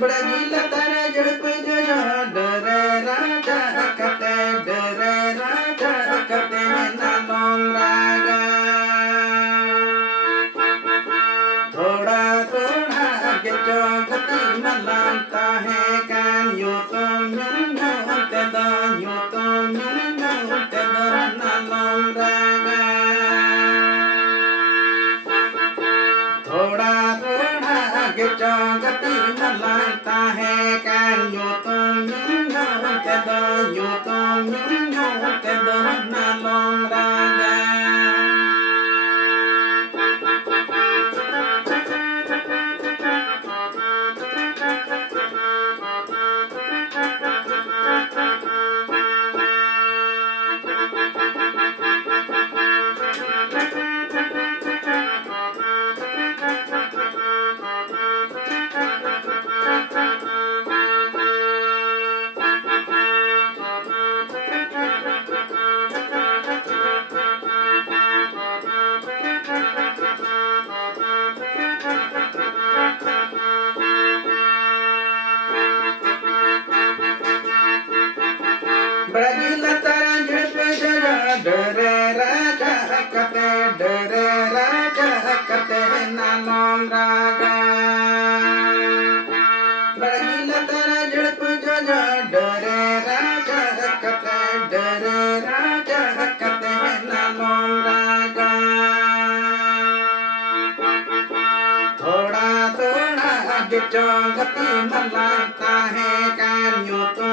बड़ा गीला तारा जड़प जो डर राजा कते डर राजा कते नालों रागा थोड़ा थोड़ा आगे जो गति मलाता है कान यूं तो यूं ते दो यूं तो यूं ते दो नालों रागा थोड़ा थोड़ा आगे जो गति मलाता है कान यूं तो यूं ते दो यूं तो यूं ते दो नालों रागा बड़ा गीला तारा जड़प जरा डर राजा कते डर राजा कते नालों रागा बड़ा गीला तारा जड़प जरा डर राजा कते डर राजा कते नालों रागा थोड़ा थोड़ा आगे जो गति मलाता है कान यूं तो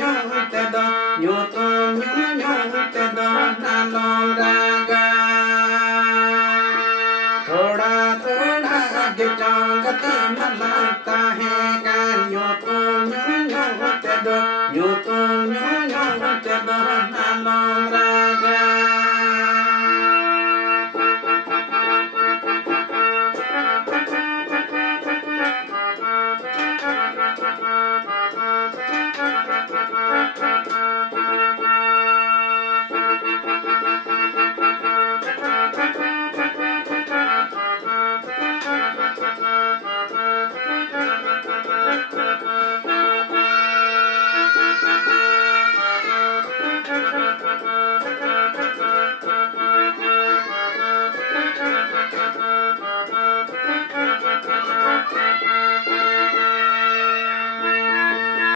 यूं ते दो यूं तो यूं ते दो नालों रागा थोड़ा थोड़ा आगे जो गति